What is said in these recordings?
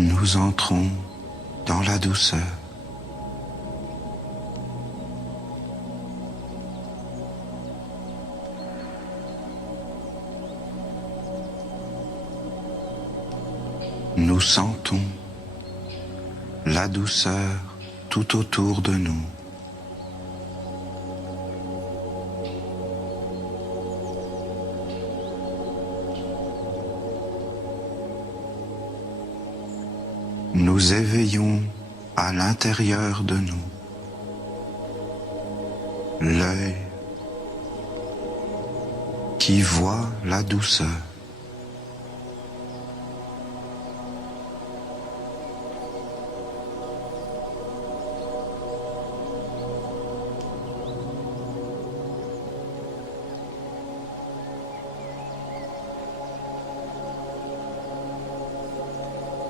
Nous entrons dans la douceur. Nous sentons la douceur tout autour de nous. Nous éveillons à l'intérieur de nous l'œil qui voit la douceur.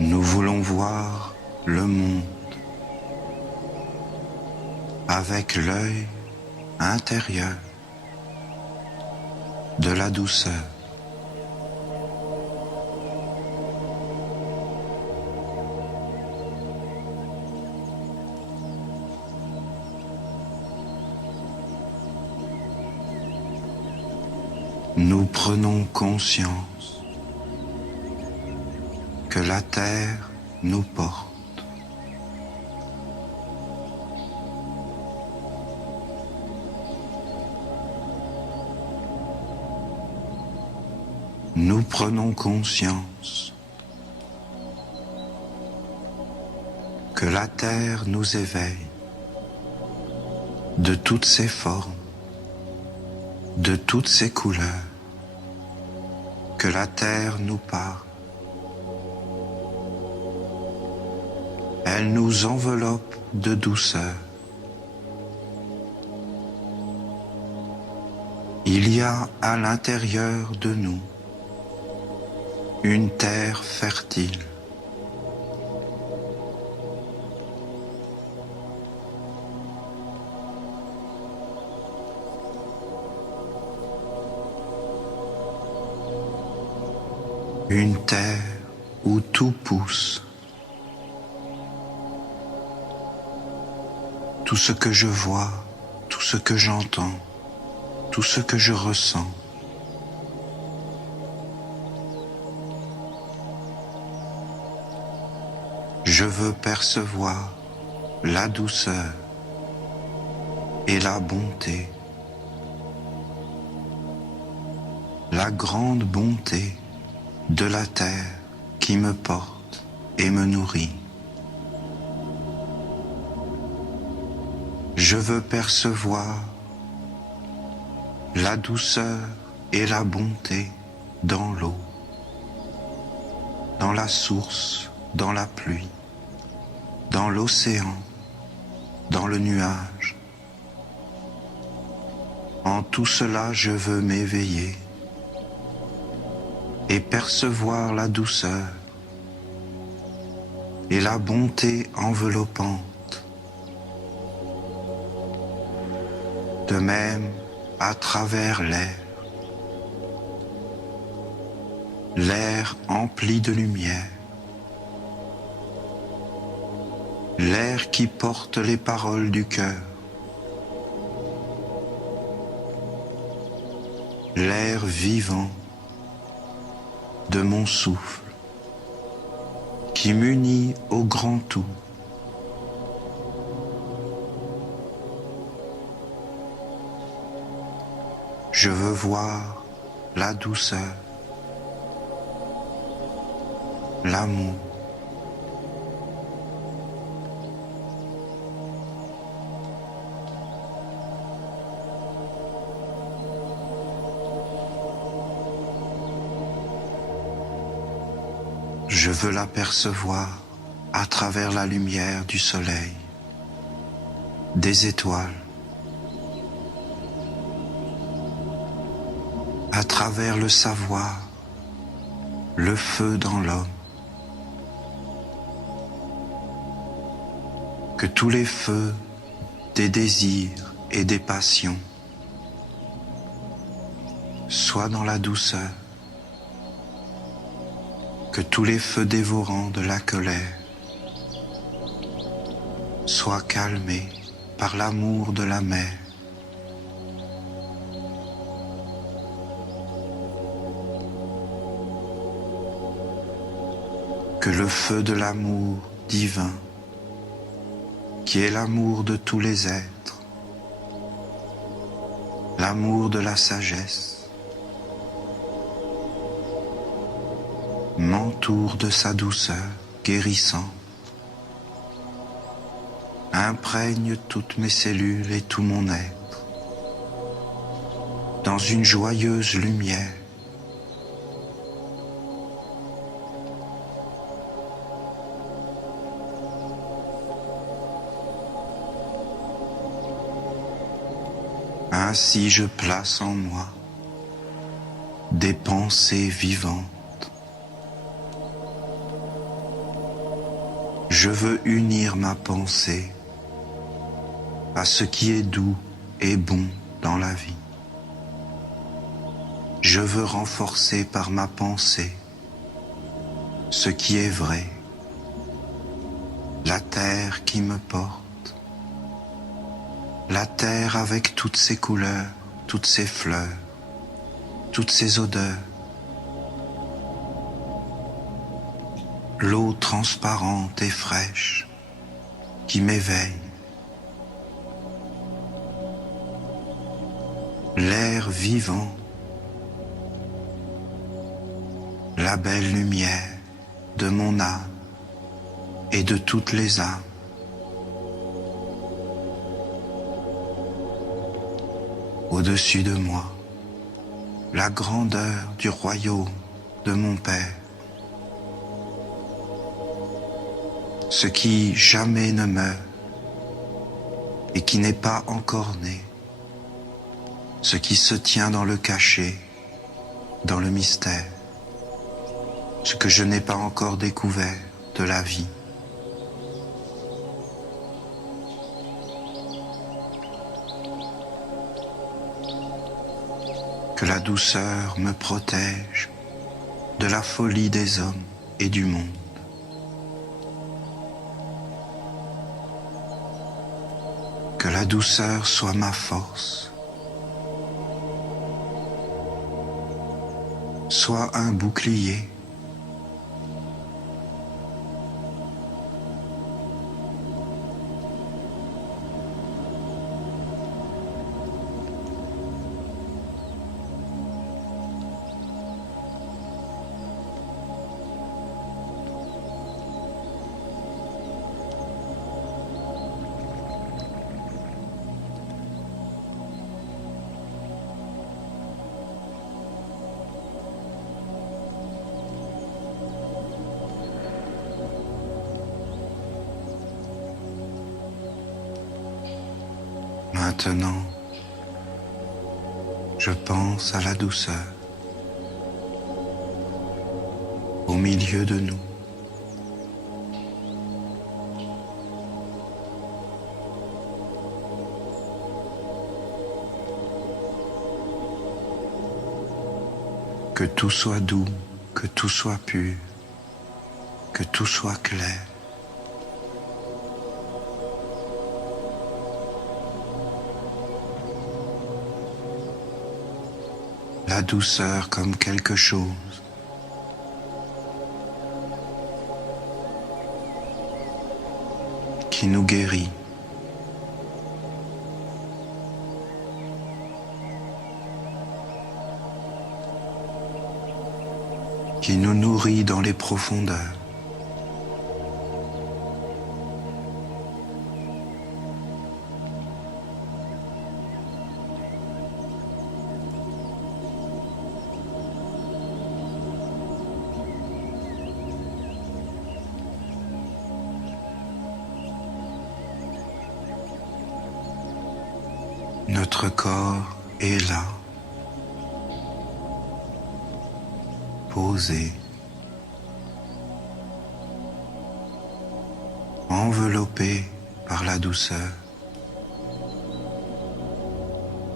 Nous voulons voir le monde avec l'œil intérieur de la douceur. Nous prenons conscience que la terre nous porte. Nous prenons conscience que la terre nous éveille de toutes ses formes, de toutes ses couleurs, que la terre nous parle. Elle nous enveloppe de douceur. Il y a à l'intérieur de nous une terre fertile. Une terre où tout pousse. Tout ce que je vois, tout ce que j'entends, tout ce que je ressens. Je veux percevoir la douceur et la bonté, la grande bonté de la terre qui me porte et me nourrit. Je veux percevoir la douceur et la bonté dans l'eau, dans la source, dans la pluie, dans l'océan, dans le nuage. En tout cela, je veux m'éveiller et percevoir la douceur et la bonté enveloppante. De même, à travers l'air empli de lumière, l'air qui porte les paroles du cœur, l'air vivant de mon souffle qui m'unit au grand tout. Je veux voir la douceur, l'amour. Je veux l'apercevoir à travers la lumière du soleil, des étoiles, à travers le savoir, le feu dans l'homme, que tous les feux des désirs et des passions soient dans la douceur, que tous les feux dévorants de la colère soient calmés par l'amour de la mer. Que le feu de l'amour divin, qui est l'amour de tous les êtres, l'amour de la sagesse, m'entoure de sa douceur guérissante, imprègne toutes mes cellules et tout mon être dans une joyeuse lumière. Ainsi je place en moi des pensées vivantes. Je veux unir ma pensée à ce qui est doux et bon dans la vie. Je veux renforcer par ma pensée ce qui est vrai, la terre qui me porte, la terre avec toutes ses couleurs, toutes ses fleurs, toutes ses odeurs, l'eau transparente et fraîche qui m'éveille, l'air vivant, la belle lumière de mon âme et de toutes les âmes. Au-dessus de moi, la grandeur du royaume de mon Père, ce qui jamais ne meurt et qui n'est pas encore né, ce qui se tient dans le cachet, dans le mystère, ce que je n'ai pas encore découvert de la vie. Que la douceur me protège de la folie des hommes et du monde. Que la douceur soit ma force, soit un bouclier. Maintenant, je pense à la douceur au milieu de nous. Que tout soit doux, que tout soit pur, que tout soit clair. La douceur comme quelque chose qui nous guérit. Qui nous nourrit dans les profondeurs. Notre corps est là, posé, enveloppé par la douceur,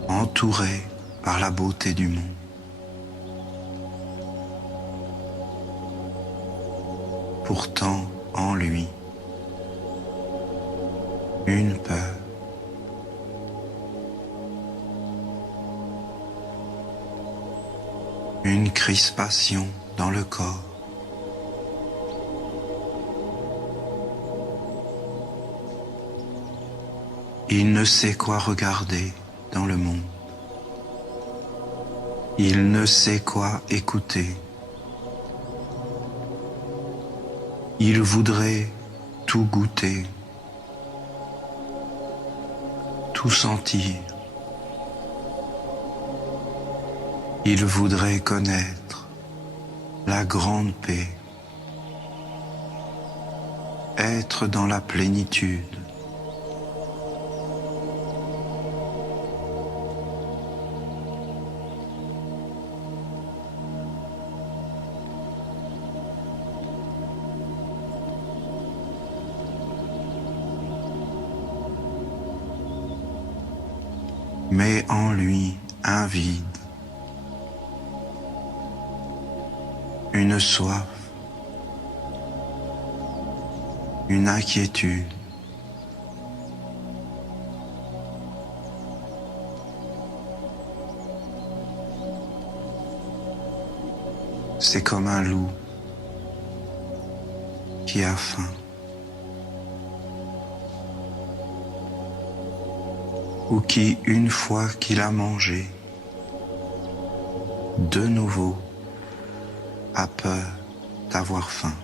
entouré par la beauté du monde. pourtant en lui une peur. Une crispation dans le corps. Il ne sait quoi regarder dans le monde. Il ne sait quoi écouter. Il voudrait tout goûter, tout sentir. Il voudrait connaître la grande paix, être dans la plénitude. Mais en lui un vide, une soif, une inquiétude. C'est comme un loup qui a faim. Ou qui, une fois qu'il a mangé, de nouveau a peur d'avoir faim.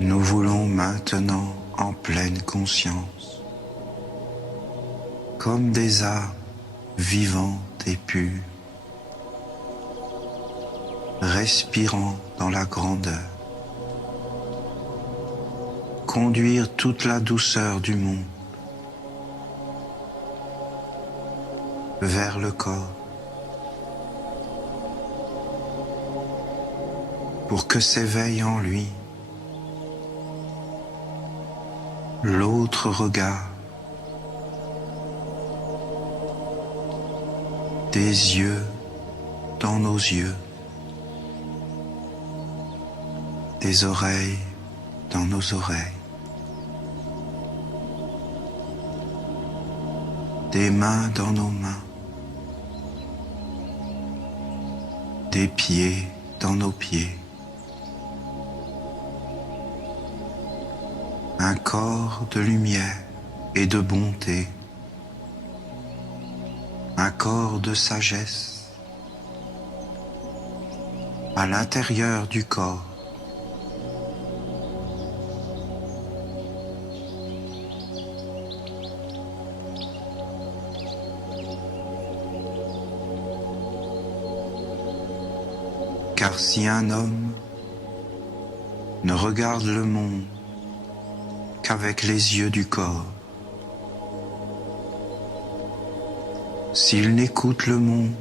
Nous voulons maintenant, en pleine conscience, comme des âmes vivantes et pures, respirant dans la grandeur, conduire toute la douceur du monde vers le corps, pour que s'éveille en lui l'autre regard des yeux dans nos yeux, des oreilles dans nos oreilles, des mains dans nos mains, des pieds dans nos pieds. Un corps de lumière et de bonté, un corps de sagesse à l'intérieur du corps. Car si un homme ne regarde le monde qu'avec les yeux du corps, s'il n'écoute le monde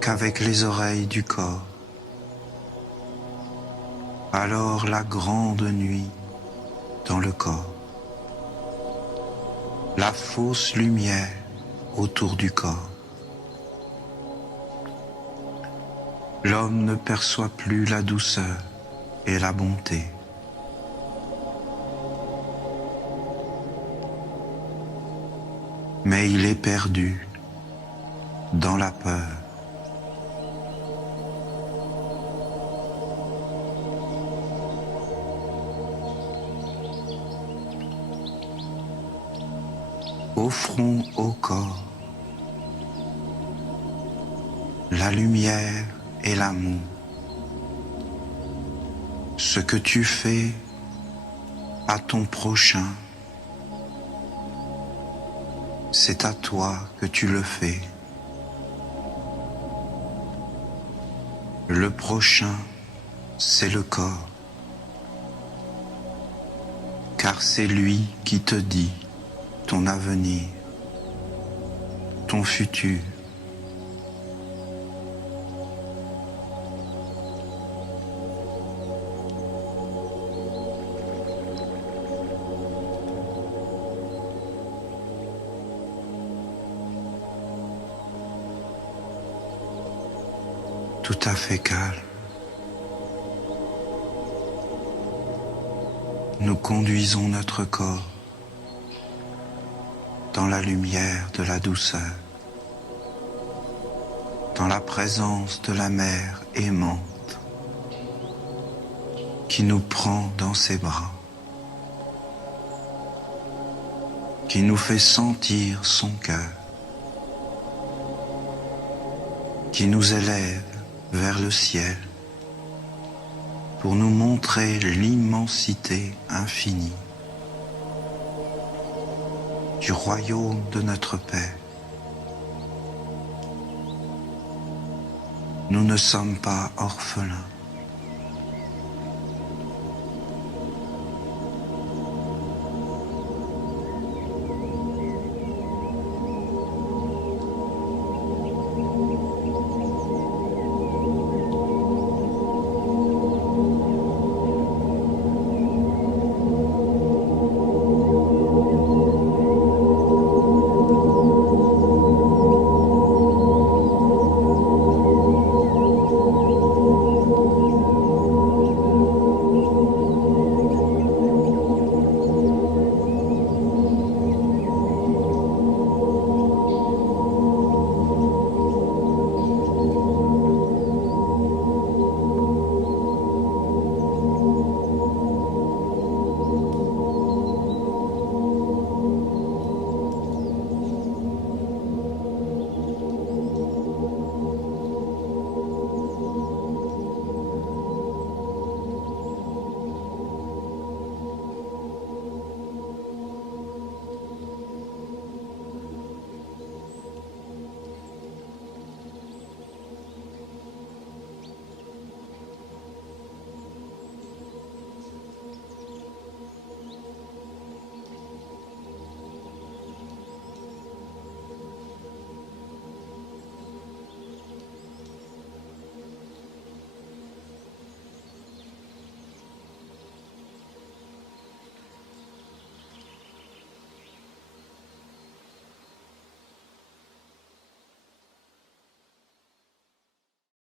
qu'avec les oreilles du corps, alors la grande nuit dans le corps, la fausse lumière autour du corps, l'homme ne perçoit plus la douceur et la bonté. Mais il est perdu dans la peur. Offrons au corps la lumière et l'amour. Ce que tu fais à ton prochain, c'est à toi que tu le fais. Le prochain, c'est le corps, car c'est lui qui te dit ton avenir, ton futur. tout à fait calme. Nous conduisons notre corps dans la lumière de la douceur, dans la présence de la mère aimante qui nous prend dans ses bras, qui nous fait sentir son cœur, qui nous élève vers le ciel pour nous montrer l'immensité infinie du royaume de notre Père. Nous ne sommes pas orphelins.